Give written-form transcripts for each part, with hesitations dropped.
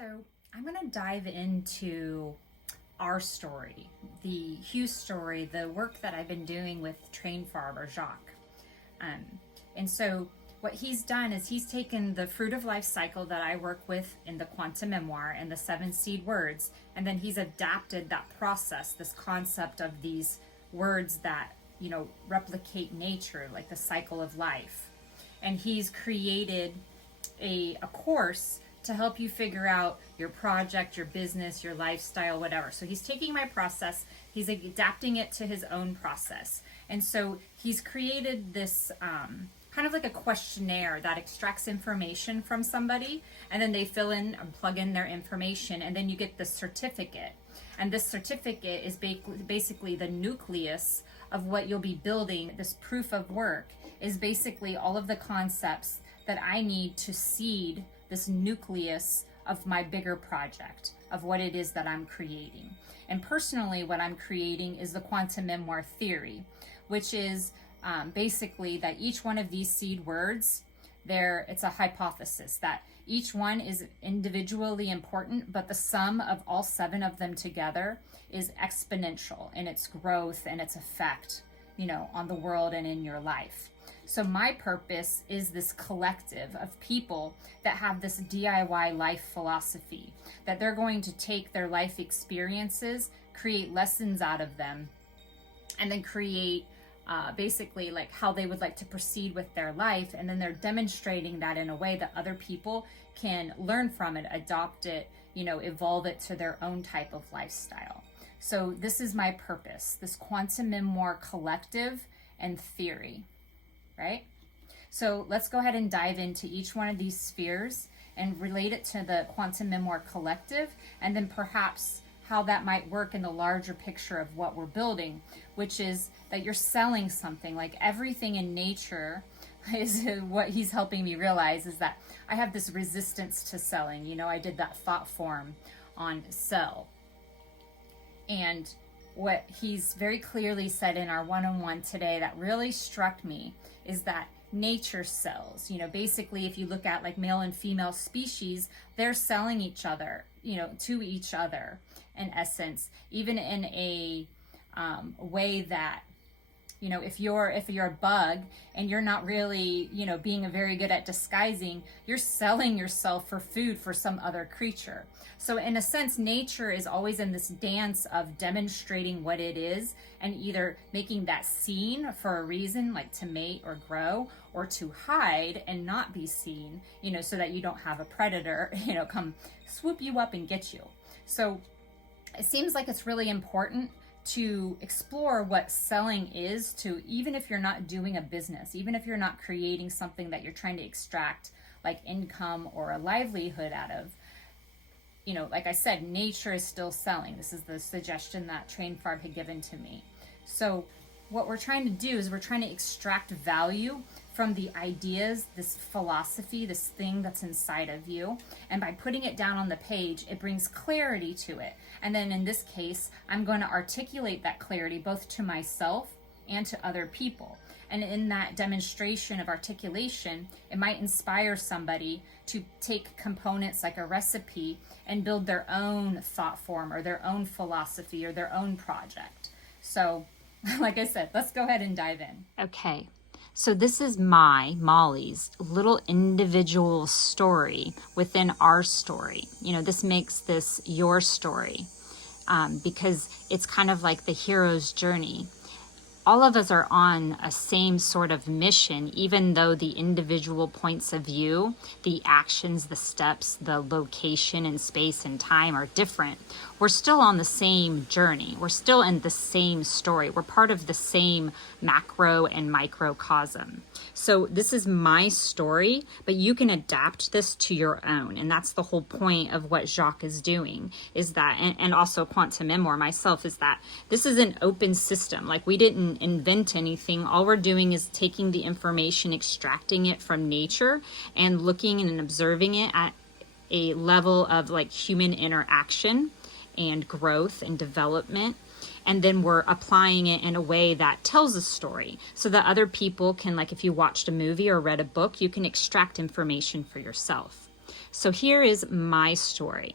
So I'm going to dive into our story, the Hugh story, the work that I've been doing with Train Farmer Jacques. And so what he's done is he's taken the fruit of life cycle that I work with in the quantum memoir and the 7 seed words, and then he's adapted that process, this concept of these words that, replicate nature, like the cycle of life. And he's created a course to help you figure out your project, your business, your lifestyle, whatever. So he's taking my process, he's adapting it to his own process. And so he's created this kind of like a questionnaire that extracts information from somebody, and then they fill in and plug in their information, and then you get the certificate. And this certificate is basically the nucleus of what you'll be building. This proof of work is basically all of the concepts that I need to seed this nucleus of my bigger project, of what it is that I'm creating. And personally, what I'm creating is the quantum memoir theory, which is basically that each one of these seed words, it's a hypothesis that each one is individually important, but the sum of all 7 of them together is exponential in its growth and its effect, on the world and in your life. So my purpose is this collective of people that have this DIY life philosophy, that they're going to take their life experiences, create lessons out of them, and then create basically like how they would like to proceed with their life. And then they're demonstrating that in a way that other people can learn from it, adopt it, evolve it to their own type of lifestyle. So this is my purpose, this quantum memoir collective and theory, right? So let's go ahead and dive into each one of these spheres and relate it to the quantum memoir collective, and then perhaps how that might work in the larger picture of what we're building, which is that you're selling something. Like everything in nature is what he's helping me realize, is that I have this resistance to selling. I did that thought form on sell. And what he's very clearly said in our one-on-one today that really struck me is that nature sells. Basically, if you look at like male and female species, they're selling each other, to each other in essence, even in a way that, if you're a bug and you're not really, being very good at disguising, you're selling yourself for food for some other creature. So in a sense, nature is always in this dance of demonstrating what it is and either making that seen for a reason, like to mate or grow, or to hide and not be seen, so that you don't have a predator, come swoop you up and get you. So it seems like it's really important to explore what selling is, to even if you're not doing a business, even if you're not creating something that you're trying to extract like income or a livelihood out of. Like I said, nature is still selling. This is the suggestion that Train Farm had given to me. So what we're trying to do is we're trying to extract value from the ideas, this philosophy, this thing that's inside of you. And by putting it down on the page, it brings clarity to it. And then in this case, I'm going to articulate that clarity both to myself and to other people. And in that demonstration of articulation, it might inspire somebody to take components like a recipe and build their own thought form or their own philosophy or their own project. So, like I said, let's go ahead and dive in. Okay, so this is Molly's little individual story within our story. This makes this your story because it's kind of like the hero's journey. All of us are on a same sort of mission, even though the individual points of view, the actions, the steps, the location and space and time are different. We're still on the same journey. We're still in the same story. We're part of the same macro and microcosm. So this is my story, but you can adapt this to your own. And that's the whole point of what Jacques is doing, is that, and also Quantum Memoir myself, is that this is an open system. Like, we didn't invent anything. All we're doing is taking the information, extracting it from nature, and looking and observing it at a level of like human interaction and growth and development. And then we're applying it in a way that tells a story so that other people can, like if you watched a movie or read a book, you can extract information for yourself. So here is my story.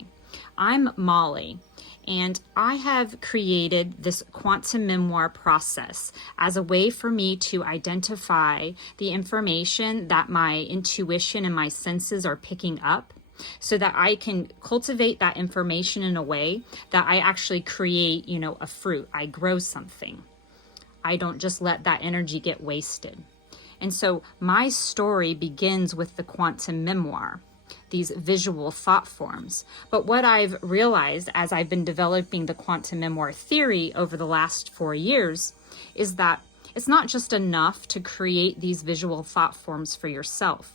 I'm Molly, and I have created this quantum memoir process as a way for me to identify the information that my intuition and my senses are picking up, so that I can cultivate that information in a way that I actually create, a fruit. I grow something. I don't just let that energy get wasted. And so my story begins with the quantum memoir, these visual thought forms. But what I've realized as I've been developing the quantum memoir theory over the last 4 years is that it's not just enough to create these visual thought forms for yourself.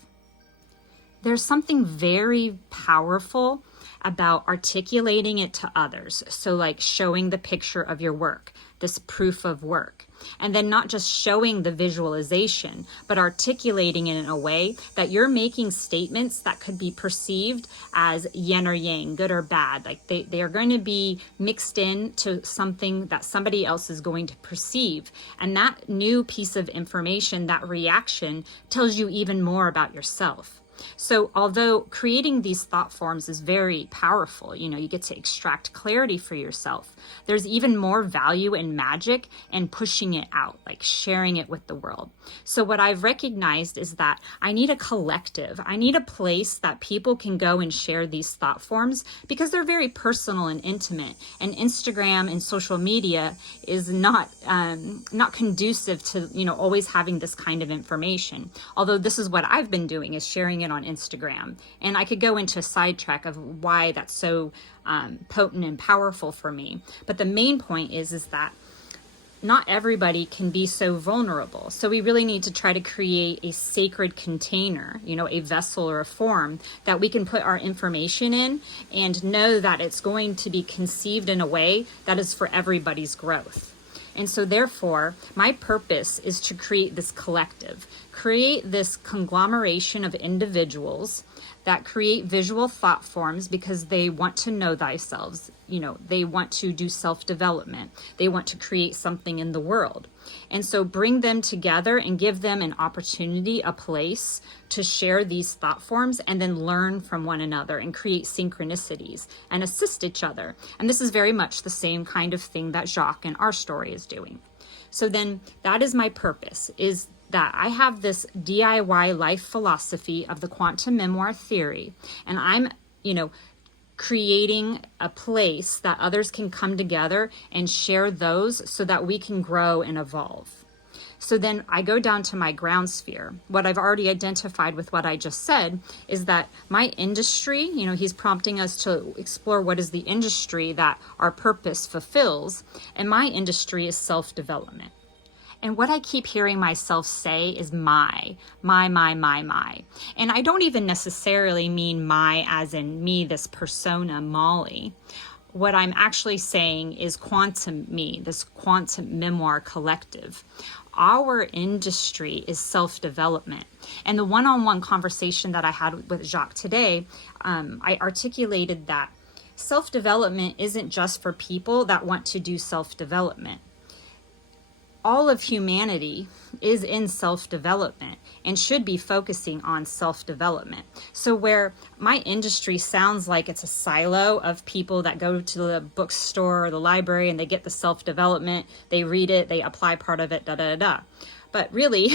There's something very powerful about articulating it to others. So like showing the picture of your work, this proof of work. And then not just showing the visualization, but articulating it in a way that you're making statements that could be perceived as yin or yang, good or bad. Like they are going to be mixed in to something that somebody else is going to perceive. And that new piece of information, that reaction, tells you even more about yourself. So although creating these thought forms is very powerful, you get to extract clarity for yourself, there's even more value and magic in pushing it out, like sharing it with the world. So what I've recognized is that I need a collective. I need a place that people can go and share these thought forms because they're very personal and intimate. And Instagram and social media is not conducive to, always having this kind of information. Although this is what I've been doing, is sharing it on Instagram. And I could go into a sidetrack of why that's so potent and powerful for me. But the main point is that not everybody can be so vulnerable. So we really need to try to create a sacred container, a vessel or a form that we can put our information in and know that it's going to be conceived in a way that is for everybody's growth. And so therefore, my purpose is to create this collective, create this conglomeration of individuals that create visual thought forms because they want to know themselves. They want to do self-development. They want to create something in the world. And so bring them together and give them an opportunity, a place to share these thought forms and then learn from one another and create synchronicities and assist each other. And this is very much the same kind of thing that Jacques and Our Story is doing. So then that is my purpose, is that I have this DIY life philosophy of the quantum memoir theory, and I'm, creating a place that others can come together and share those so that we can grow and evolve. So then I go down to my ground sphere. What I've already identified with what I just said is that my industry, he's prompting us to explore what is the industry that our purpose fulfills, and my industry is self-development. And what I keep hearing myself say is my. And I don't even necessarily mean my as in me, this persona, Molly. What I'm actually saying is quantum me, this quantum memoir collective. Our industry is self-development. And the one-on-one conversation that I had with Jacques today, I articulated that self-development isn't just for people that want to do self-development. All of humanity is in self-development and should be focusing on self-development. So where my industry sounds like it's a silo of people that go to the bookstore or the library and they get the self-development, they read it, they apply part of it, But really,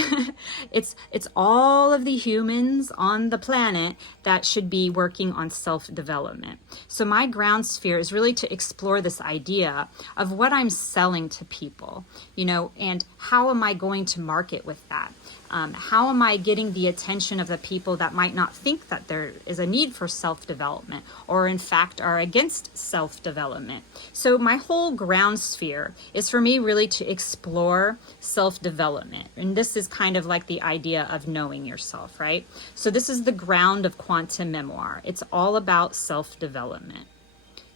it's all of the humans on the planet that should be working on self-development. So my ground sphere is really to explore this idea of what I'm selling to people, and how am I going to market with that? How am I getting the attention of the people that might not think that there is a need for self-development or in fact are against self-development? So my whole ground sphere is for me really to explore self-development. And this is kind of like the idea of knowing yourself, right? So this is the ground of quantum memoir. It's all about self-development.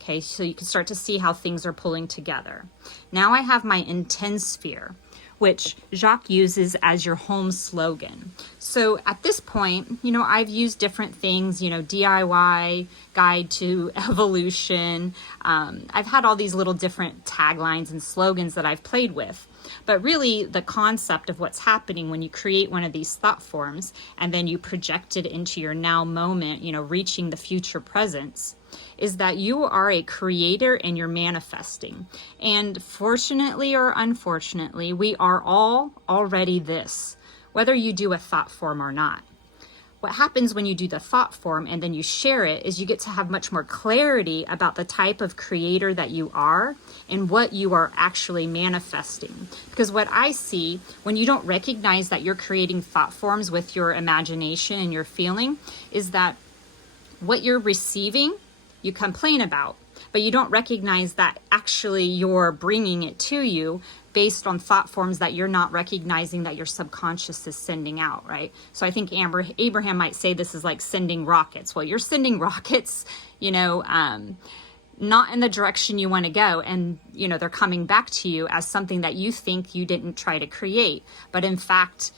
Okay, so you can start to see how things are pulling together. Now I have my intense sphere, which Jacques uses as your home slogan. So at this point, I've used different things, DIY, guide to evolution. I've had all these little different taglines and slogans that I've played with. But really the concept of what's happening when you create one of these thought forms and then you project it into your now moment, you know, reaching the future presence, is that you are a creator and you're manifesting. And fortunately or unfortunately, we are all already this, whether you do a thought form or not. What happens when you do the thought form and then you share it is you get to have much more clarity about the type of creator that you are and what you are actually manifesting. Because what I see when you don't recognize that you're creating thought forms with your imagination and your feeling is that what you're receiving, you complain about, but you don't recognize that actually you're bringing it to you based on thought forms that you're not recognizing that your subconscious is sending out, right? So I think Abraham might say this is like sending rockets. Well, you're sending rockets, you know, not in the direction you want to go. And, you know, they're coming back to you as something that you think you didn't try to create. But in fact,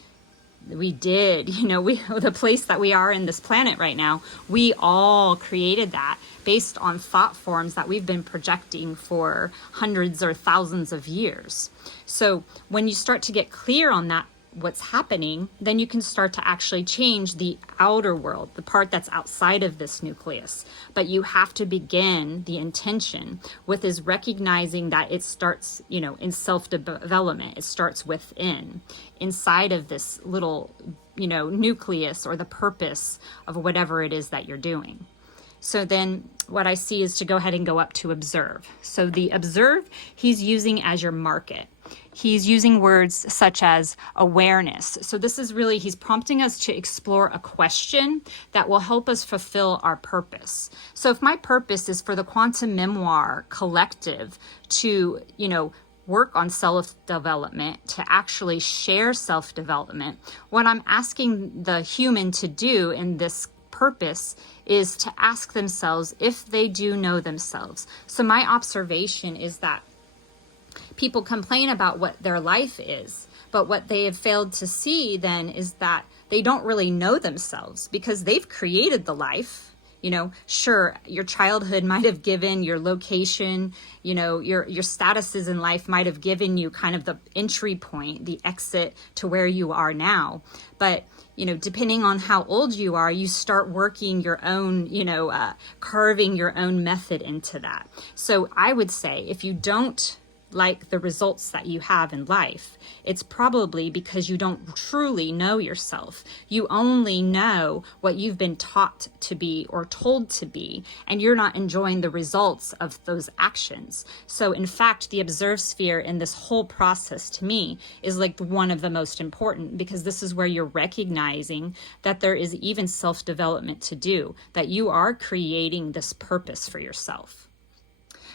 we did, you know, the place that we are in this planet right now, we all created that based on thought forms that we've been projecting for hundreds or thousands of years. So when you start to get clear on that, what's happening, then you can start to actually change the outer world, the part that's outside of this nucleus. But you have to begin the intention with is recognizing that it starts, you know, in self-development. It starts within, inside of this little, you know, nucleus or the purpose of whatever it is that you're doing. So then what I see is to go ahead and go up to observe. So the observe, he's using as your market. He's using words such as awareness. So this is really, he's prompting us to explore a question that will help us fulfill our purpose. So if my purpose is for the Quantum Memoir Collective to, you know, work on self-development, to actually share self-development, what I'm asking the human to do in this purpose is to ask themselves if they do know themselves. So my observation is that people complain about what their life is, but what they have failed to see then is that they don't really know themselves because they've created the life. You know, sure, your childhood might have given your location, you know, your statuses in life might have given you kind of the entry point, the exit to where you are now. But, you know, depending on how old you are, you start working your own, you know, carving your own method into that. So I would say if you don't like the results that you have in life, it's probably because you don't truly know yourself. You only know what you've been taught to be or told to be, and you're not enjoying the results of those actions. So in fact, the observe sphere in this whole process to me is like one of the most important, because this is where you're recognizing that there is even self-development to do, that you are creating this purpose for yourself.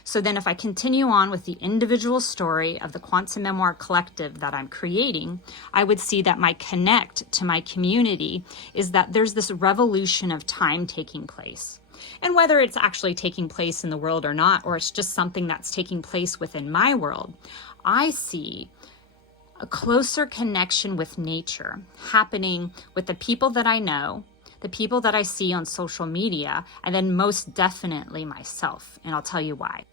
So then if I continue on with the individual story of the Quantum Memoir Collective that I'm creating, I would see that my connect to my community is that there's this revolution of time taking place. And whether it's actually taking place in the world or not, or it's just something that's taking place within my world, I see a closer connection with nature happening with the people that I know, the people that I see on social media, and then most definitely myself. And I'll tell you why.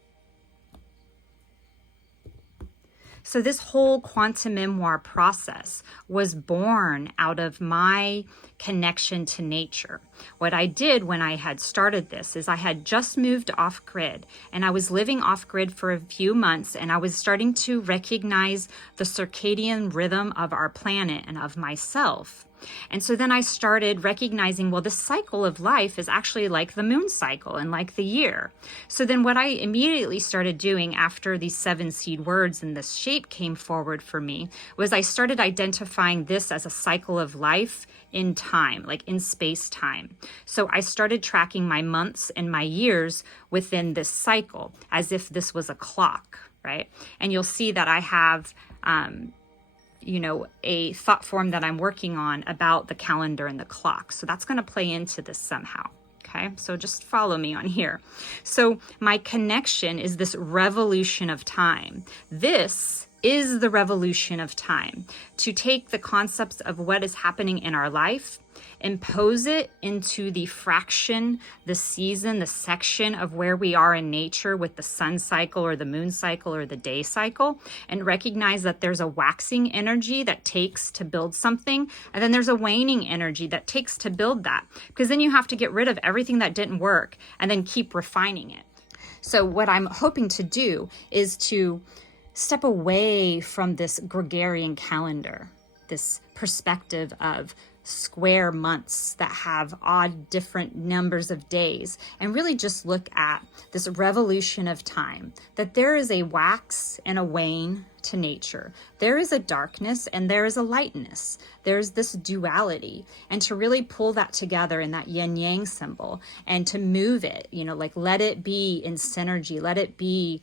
So this whole quantum memoir process was born out of my connection to nature. What I did when I had started this is I had just moved off grid, and I was living off grid for a few months, and I was starting to recognize the circadian rhythm of our planet and of myself. And so then I started recognizing, well, the cycle of life is actually like the moon cycle and like the year. So then what I immediately started doing after these 7 seed words and this shape came forward for me was I started identifying this as a cycle of life in time, like in space time. So I started tracking my months and my years within this cycle as if this was a clock, right? And you'll see that I have you know, a thought form that I'm working on about the calendar and the clock. So that's going to play into this somehow. Okay, so just follow me on here. So my connection is this revolution of time. This is the revolution of time. To take the concepts of what is happening in our life, impose it into the fraction, the season, the section of where we are in nature with the sun cycle or the moon cycle or the day cycle, and recognize that there's a waxing energy that takes to build something, and then there's a waning energy that takes to build that, because then you have to get rid of everything that didn't work and then keep refining it. So what I'm hoping to do is to step away from this Gregorian calendar, this perspective of square months that have odd different numbers of days, and really just look at this revolution of time, that there is a wax and a wane to nature. There is a darkness and there is a lightness. There's this duality, and to really pull that together in that yin yang symbol and to move it, like let it be in synergy, let it be,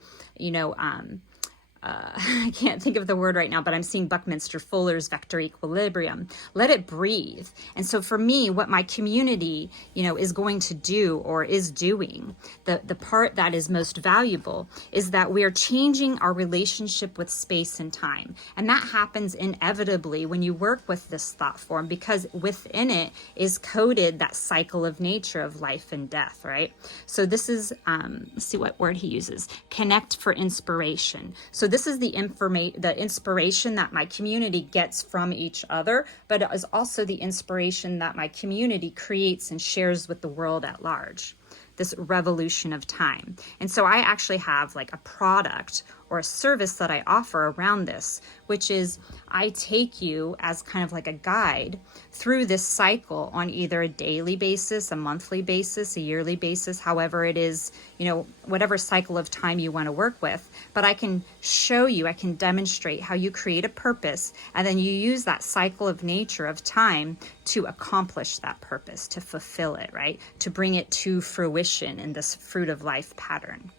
I can't think of the word right now, but I'm seeing Buckminster Fuller's vector equilibrium. Let it breathe. And so for me, what my community, is going to do or is doing, the part that is most valuable is that we are changing our relationship with space and time. And that happens inevitably when you work with this thought form, because within it is coded that cycle of nature of life and death, right? So this is, let's see what word he uses, connect for inspiration. So this is the inspiration that my community gets from each other, but it is also the inspiration that my community creates and shares with the world at large. This revolution of time. And so I actually have like a product or a service that I offer around this, which is I take you as kind of like a guide through this cycle on either a daily basis, a monthly basis, a yearly basis, however it is, whatever cycle of time you want to work with. But I can show you, I can demonstrate how you create a purpose, and then you use that cycle of nature of time to accomplish that purpose, to fulfill it, right? To bring it to fruition in this fruit of life pattern.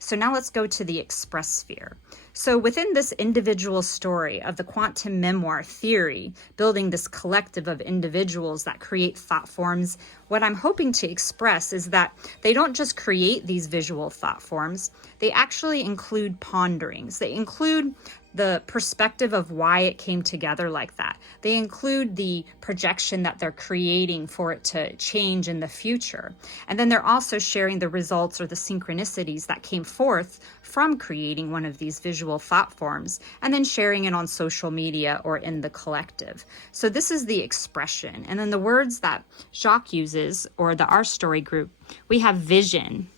So now let's go to the express sphere. So within this individual story of the quantum memoir theory, building this collective of individuals that create thought forms, what I'm hoping to express is that they don't just create these visual thought forms, they actually include ponderings. They include the perspective of why it came together like that. They include the projection that they're creating for it to change in the future. And then they're also sharing the results or the synchronicities that came forth from creating one of these visual thought forms, and then sharing it on social media or in the collective. So this is the expression. And then the words that Jacques uses, or the Our Story group, we have vision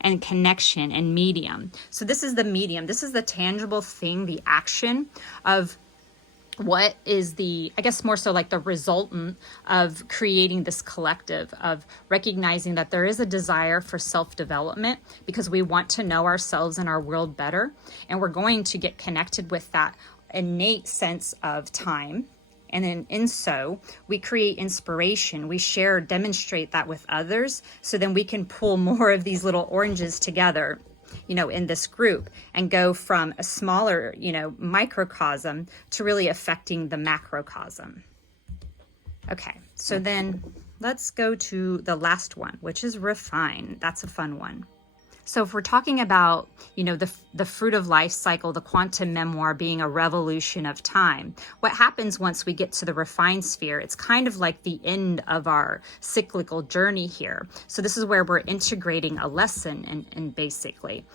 and connection and medium. So this is the medium. This is the tangible thing, the action of what is the, I guess more so like the resultant of creating this collective, of recognizing that there is a desire for self-development because we want to know ourselves and our world better. And we're going to get connected with that innate sense of time. And then in so, we create inspiration. We share, demonstrate that with others. So then we can pull more of these little oranges together, in this group, and go from a smaller, microcosm to really affecting the macrocosm. Okay, so then let's go to the last one, which is refine. That's a fun one. So if we're talking about, the fruit of life cycle, the quantum memoir being a revolution of time, what happens once we get to the refined sphere, it's kind of like the end of our cyclical journey here. So this is where we're integrating a lesson and basically.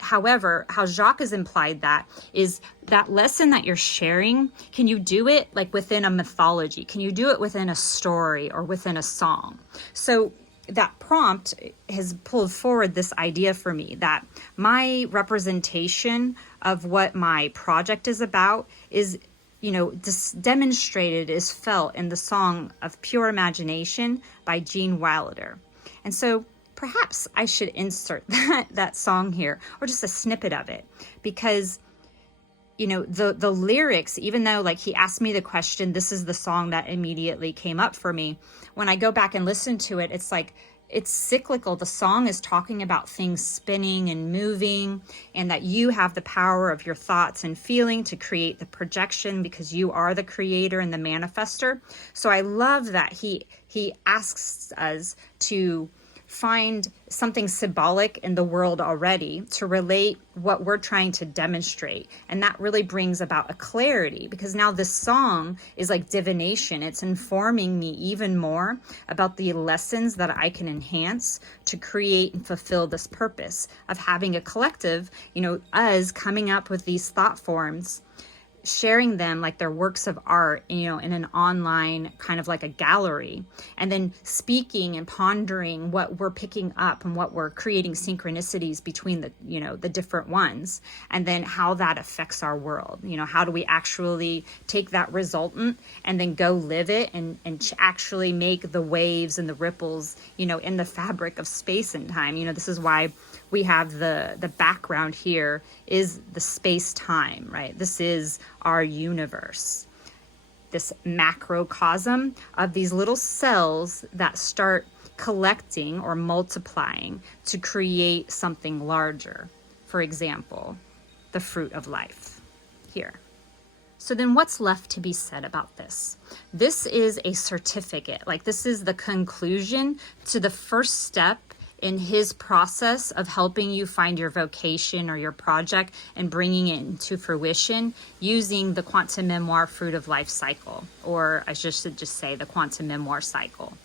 However, how Jacques has implied that is that lesson that you're sharing, can you do it like within a mythology? Can you do it within a story or within a song? So that prompt has pulled forward this idea for me that my representation of what my project is about is, this demonstrated, is felt in the song of Pure Imagination by Gene Wilder. And so perhaps I should insert that song here, or just a snippet of it, because the lyrics, even though like he asked me the question, this is the song that immediately came up for me. When I go back and listen to it, it's like, it's cyclical. The song is talking about things spinning and moving, and that you have the power of your thoughts and feeling to create the projection because you are the creator and the manifester. So I love that he asks us to find something symbolic in the world already to relate what we're trying to demonstrate. And that really brings about a clarity, because now this song is like divination. It's informing me even more about the lessons that I can enhance to create and fulfill this purpose of having a collective, us coming up with these thought forms, sharing them like they're works of art, in an online kind of like a gallery, and then speaking and pondering what we're picking up and what we're creating synchronicities between the different ones, and then how that affects our world. How do we actually take that resultant and then go live it and actually make the waves and the ripples, in the fabric of space and time. This is why we have the background here is the space-time, right? This is our universe, this macrocosm of these little cells that start collecting or multiplying to create something larger. For example, the fruit of life here. So then what's left to be said about this? This is a certificate. Like, this is the conclusion to the first step in his process of helping you find your vocation or your project and bringing it into fruition using the quantum memoir fruit of life cycle, or I should just say the quantum memoir cycle.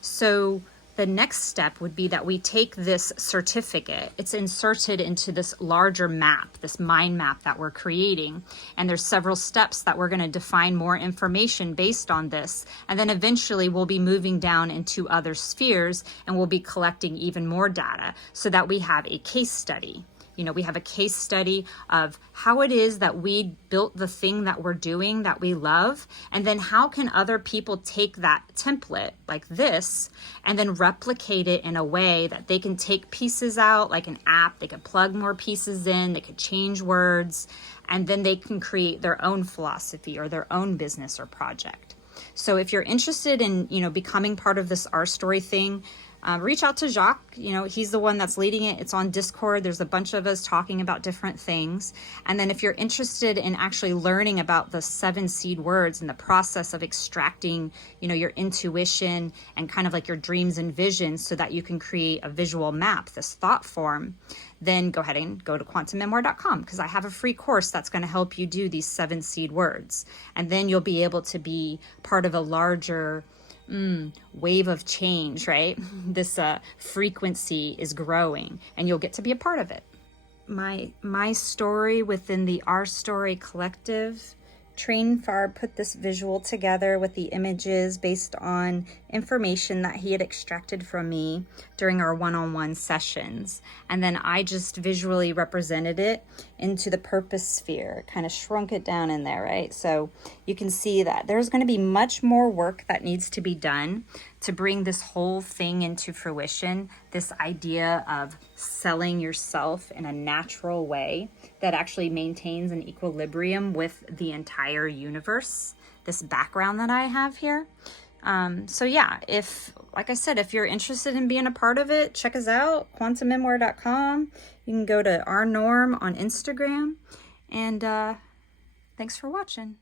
So the next step would be that we take this certificate, it's inserted into this larger map, this mind map that we're creating. And there's several steps that we're going to define more information based on this. And then eventually we'll be moving down into other spheres and we'll be collecting even more data so that we have a case study. We have a case study of how it is that we built the thing that we're doing that we love, and then how can other people take that template like this and then replicate it in a way that they can take pieces out, like an app, they could plug more pieces in, they could change words, and then they can create their own philosophy or their own business or project. So if you're interested in, becoming part of this Our Story thing, reach out to Jacques. He's the one that's leading it. It's on Discord. There's a bunch of us talking about different things. And then if you're interested in actually learning about the 7 seed words and the process of extracting, your intuition and kind of like your dreams and visions so that you can create a visual map, this thought form, then go ahead and go to quantummemoir.com, because I have a free course that's going to help you do these 7 seed words. And then you'll be able to be part of a larger wave of change, right? This frequency is growing and you'll get to be a part of it. My story within the Our Story collective, Trainfarb put this visual together with the images based on information that he had extracted from me during our one-on-one sessions. And then I just visually represented it into the purpose sphere, kind of shrunk it down in there, right? So you can see that there's going to be much more work that needs to be done to bring this whole thing into fruition, this idea of selling yourself in a natural way that actually maintains an equilibrium with the entire universe, this background that I have here. So yeah, like I said, if you're interested in being a part of it, check us out, quantummemoir.com. You can go to our norm on Instagram, and thanks for watching.